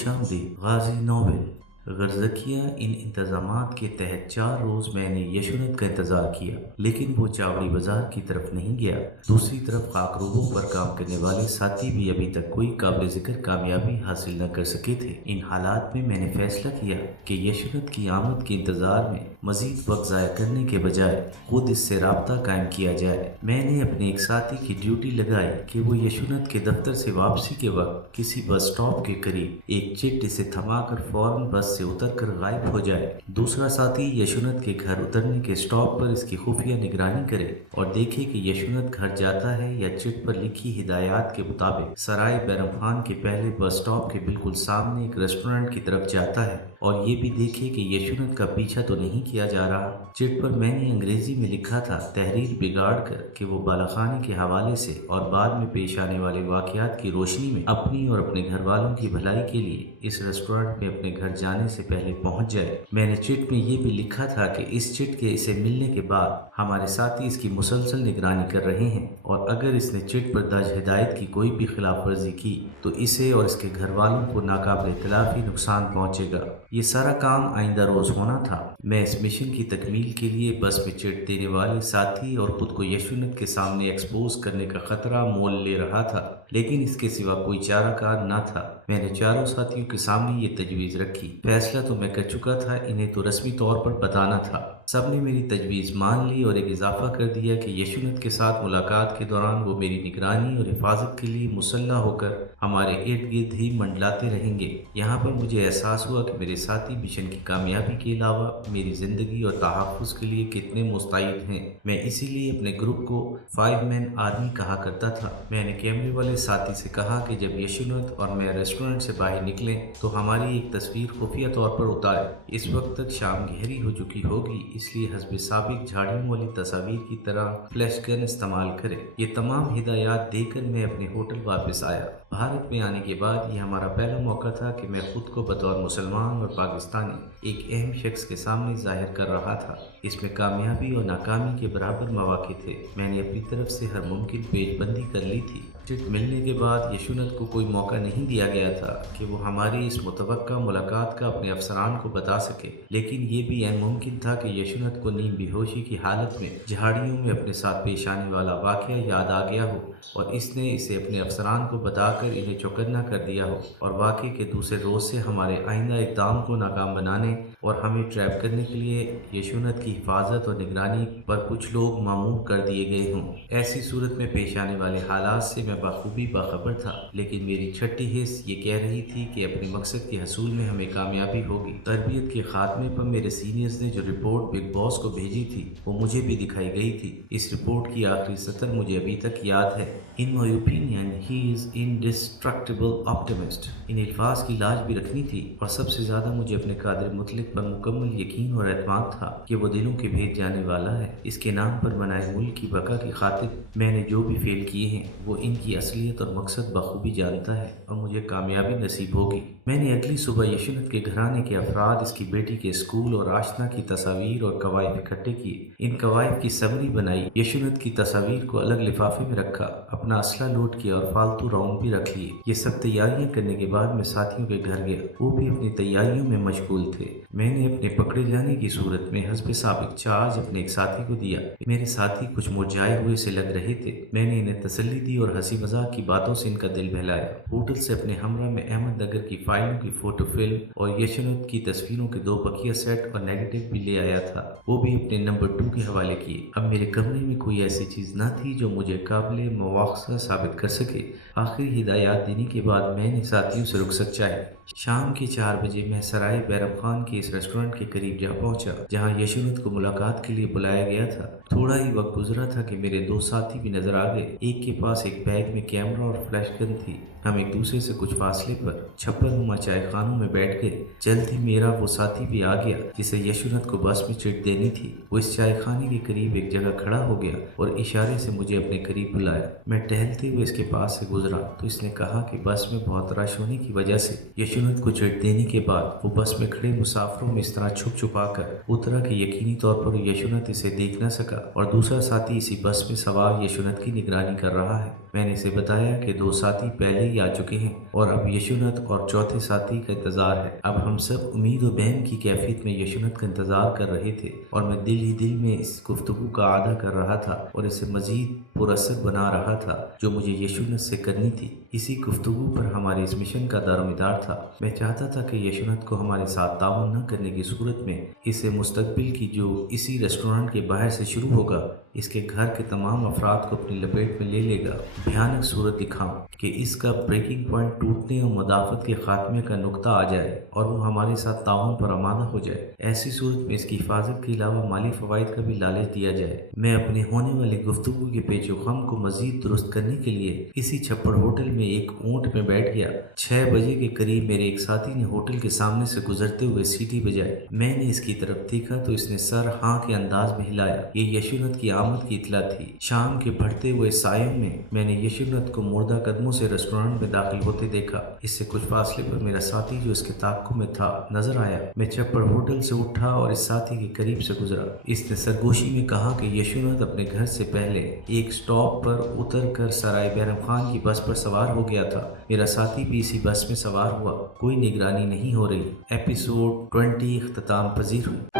खुशामदीद गाजी novel गर्ज़किया। इन इंतज़ामात के तहत 4 रोज़ मैंने यशुनत का इंतज़ार किया, लेकिन वो चावड़ी बाज़ार की तरफ नहीं गया। दूसरी तरफ खाकरोबों पर काम करने वाले साथी भी अभी तक कोई काबिल ज़िक्र कामयाबी हासिल न कर सके थे। इन हालात में मैंने फ़ैसला किया कि यशुनत की आमद के इंतज़ार में मज़ीद वक्त ज़ाया करने के बजाय खुद इससे राब्ता कायम किया जाए। मैंने अपने एक साथी की ड्यूटी लगाई कि वो यशुनत के दफ्तर से वापसी के वक्त किसी बस स्टॉप के करीब एक चिट इसे थमाकर फौरन बस से उतरकर गायब हो जाए। दूसरा साथी यशुनत के घर उतरने के स्टॉप पर इसकी खुफिया निगरानी करे और देखे कि यशुनत घर जाता है या चिट पर लिखी हिदायत के मुताबिक सराय बैरम खान के पहले बस स्टॉप के बिल्कुल सामने एक रेस्टोरेंट की तरफ जाता है, और ये भी देखे कि यशुनत का पीछा तो नहीं किया जा रहा। चिट पर मैंने अंग्रेजी में लिखा था तहरीर बिगाड़ कर कि वो बालाखाने के हवाले से और बाद में पेश आने वाले वाकयात की रोशनी में अपनी और अपने घर वालों की भलाई के लिए इस रेस्टोरेंट में अपने घर जाने से पहले पहुंच जाए। मैंने चिट में ये भी लिखा था कि इस चिट के इसे मिलने के बाद हमारे साथी इसकी मुसलसल निगरानी कर रहे हैं, और अगर इसने चिट पर दर्ज हिदायत की कोई भी खिलाफ वर्जी की तो इसे और इसके घर वालों को नाकाबिल इतलाफी नुकसान पहुंचेगा। ये सारा काम आइंदा रोज होना था। मैं इस मिशन की तकमील के लिए बस में चिट देने वाले साथी और खुद को यशुनत के सामने एक्सपोज करने का खतरा मोल ले रहा था, लेकिन इसके सिवा कोई चाराकार न था। मैंने चारों साथियों के सामने ये तजवीज़ रखी। फैसला तो मैं कर चुका था, इन्हें तो रस्मी तौर पर बताना था। सबने मेरी तजवीज़ मान ली और एक इजाफा कर दिया कि यशुनत के साथ मुलाकात के दौरान वो मेरी निगरानी और हिफाजत के लिए मुसल्लह होकर हमारे इर्द गिर्द ही मंडलाते रहेंगे। यहाँ पर मुझे एहसास हुआ कि मेरे साथी मिशन की कामयाबी के अलावा मेरी ज़िंदगी और तहफ़्फ़ुज़ के लिए कितने मुस्तैद हैं। मैं इसीलिए अपने ग्रुप को 5 मैन आर्मी कहा करता था। मैंने कैमरे वाले साथी से कहा कि जब यशुनत और मैं रेस्टोरेंट से बाहर निकले तो हमारी एक तस्वीर खुफिया तौर पर उतारे। इस वक्त तक शाम गहरी हो चुकी होगी, इसलिए हस्ब साबिक झाड़ियों वाली तस्वीर की तरह फ्लैश गन इस्तेमाल करें। ये तमाम हिदायत देकर मैं अपने होटल वापस आया। भारत में आने के बाद ये हमारा पहला मौका था कि मैं खुद को बतौर मुसलमान और पाकिस्तानी एक अहम शख्स के सामने जाहिर कर रहा था। इसमें कामयाबी और नाकामी के बराबर मौके थे। मैंने अपनी तरफ से हर मुमकिन पेशबंदी कर ली थी। चिट मिलने के बाद यशुनत को कोई मौका नहीं दिया गया था कि वो हमारी इस मुतवक्का मुलाकात का अपने अफसरान को बता सके, लेकिन ये भी ऐन मुमकिन था कि यशुनत को नीम बेहोशी की हालत में झाड़ियों में अपने साथ पेश आने वाला वाकया याद आ गया हो और इसने इसे अपने अफसरान को बताकर इन्हें चौकन्ना कर दिया हो, और वाकई के दूसरे रोज से हमारे आइंदा इक़दाम को नाकाम बनाने और हमें ट्रैप करने के लिए यशुनत की हिफाजत और निगरानी पर कुछ लोग मामूर कर दिए गए हों। ऐसी सूरत में पेश आने वाले हालात से मैं बखूबी बाखबर था, लेकिन मेरी छठी हिस्स ये कह रही थी कि अपने मकसद के हसूल में हमें कामयाबी होगी। तरबियत के खात्मे पर मेरे सीनियर्स ने जो रिपोर्ट बिग बॉस को भेजी थी वो मुझे भी दिखाई गई थी। इस रिपोर्ट की आखिरी सतर मुझे अभी तक याद है। In my opinion he is indestructible optimist. इन अल्फाज की लाज भी रखनी थी, और सबसे ज़्यादा मुझे अपने कादिर मुतलिक पर मुकम्मल यकीन और एतमाद था कि वो दिलों के भेद जाने वाला है। इसके नाम पर बनाए मुल्क की बका की खातिर मैंने जो भी फेल किए हैं वो इनकी असलियत और मकसद बखूबी जानता है, और मुझे कामयाबी नसीब होगी। मैंने अगली सुबह यशुनत के घराने के अफराद, इसकी बेटी के स्कूल और आशना की तस्वीर और कवायद इकट्ठे किए। इन कवायद की समरी बनाई, यशुनत की तस्वीर को अलग लिफाफे में रखा, अपना असला लोड किया और फालतू राउंड भी रख लिए। ये सब तैयारियां करने के बाद मैं साथियों के घर गया। वो भी अपनी तैयारियों में मशगूल थे। मैंने अपने पकड़े जाने की सूरत में हस्ब साबिक चार्ज अपने एक साथी को दिया। मेरे साथी कुछ मुरझाए हुए से लग रहे थे। मैंने इन्हें तसल्ली दी और हंसी मजाक की बातों से इनका दिल बहलाया। होटल से अपने हमरा में अहमद नगर की फाइलों की फोटो फिल्म और यशुनत की तस्वीरों के 2 बकिया सेट और नेगेटिव भी ले आया था, वो भी अपने नंबर 2 के हवाले किए। अब मेरे कमरे में कोई ऐसी चीज न थी जो मुझे काबिल मुआवजा साबित कर सके। आखिरी हिदायत देने के बाद मैंने साथियों से रुखसत चाही। शाम के 4 बजे मैं सराय बैरम खान के इस रेस्टोरेंट के करीब जा पहुंचा जहां यशुनत को मुलाकात के लिए बुलाया गया था। थोड़ा ही वक्त गुजरा था कि मेरे 2 साथी भी नजर आ गए। एक के पास एक बैग में कैमरा और फ्लैश गन थी। हम एक दूसरे से कुछ फासले पर छप्पर नुमा चाय खानों में बैठ गए। जल्द ही मेरा वो साथी भी आ गया जिसे यशुनत को बस में चिट देनी थी। वो इस चाय खाने के करीब एक जगह खड़ा हो गया और इशारे से मुझे अपने करीब बुलाया। मैं टहलते हुए इसके पास से गुजरा तो इसने कहा कि बस में बहुत रश होने की वजह से यशुनत को चिट देने के बाद वो बस में खड़े मुसाफिरों में इस तरह छुप छुपा कर उतरा कि यकीनी तौर पर यशुनत इसे देख न सका। اور دوسرا ساتھی اسی بس میں سوار یشونت کی نگرانی کر رہا ہے۔ میں نے اسے بتایا کہ 2 ساتھی پہلے ہی آ چکے ہیں اور اب یشونت اور چوتھے ساتھی کا انتظار ہے۔ اب ہم سب امید و بہم کی کیفیت میں یشونت کا انتظار کر رہے تھے اور میں دل ہی دل میں اس گفتگو کا اعادہ کر رہا تھا اور اسے مزید پراثر بنا رہا تھا جو مجھے یشونت سے کرنی تھی۔ اسی گفتگو پر ہمارے اس مشن کا دار و مدار تھا۔ میں چاہتا تھا کہ یشونت کو ہمارے ساتھ تعاون نہ کرنے کی صورت میں اسے مستقبل کی جو اسی ریسٹورانٹ کے باہر سے شروع ہوگا اس کے گھر کے تمام افراد کو اپنی لپیٹ میں لے لے گا۔ بھیانک صورت دکھاؤں کہ اس کا بریکنگ پوائنٹ ٹوٹنے اور مدافعت کے خاتمے کا نقطہ آ جائے اور وہ ہمارے ساتھ تعاون پر آمادہ ہو جائے۔ ایسی صورت میں اس کی حفاظت کے علاوہ مالی فوائد کا بھی لالچ دیا جائے۔ میں اپنی ہونے والی گفتگو کے پیچ و خم کو مزید درست کرنے کے لیے اسی چھپڑ ہوٹل میں ایک اونٹ میں بیٹھ گیا۔ 6 بجے کے قریب میرے ایک ساتھی نے ہوٹل کے سامنے سے گزرتے ہوئے سیٹی بجائی۔ میں نے اس کی طرف دیکھا تو اس نے سر ہاں کے انداز میں ہلایا۔ یہ یشونت کی آمد کی اطلاع تھی۔ شام کے بڑھتے ہوئے سائوں میں نے یشونت کو مردہ قدموں سے ریسٹورانٹ میں داخل ہوتے دیکھا۔ اس سے کچھ فاصلے پر میرا ساتھی جو اس کے تعاقب میں تھا نظر آیا۔ میں چھپڑ ہوٹل سے اٹھا اور اس ساتھی کے قریب سے گزرا۔ اس نے سرگوشی میں کہا کہ یشونت اپنے گھر سے پہلے ایک سٹاپ پر اتر کر سرائے بہرام خان کی بس پر سوار ہو گیا تھا۔ میرا ساتھی بھی اسی بس میں سوار ہوا۔ کوئی نگرانی نہیں ہو رہی۔ ایپیسوڈ 20 اختتام پذیر ہوں۔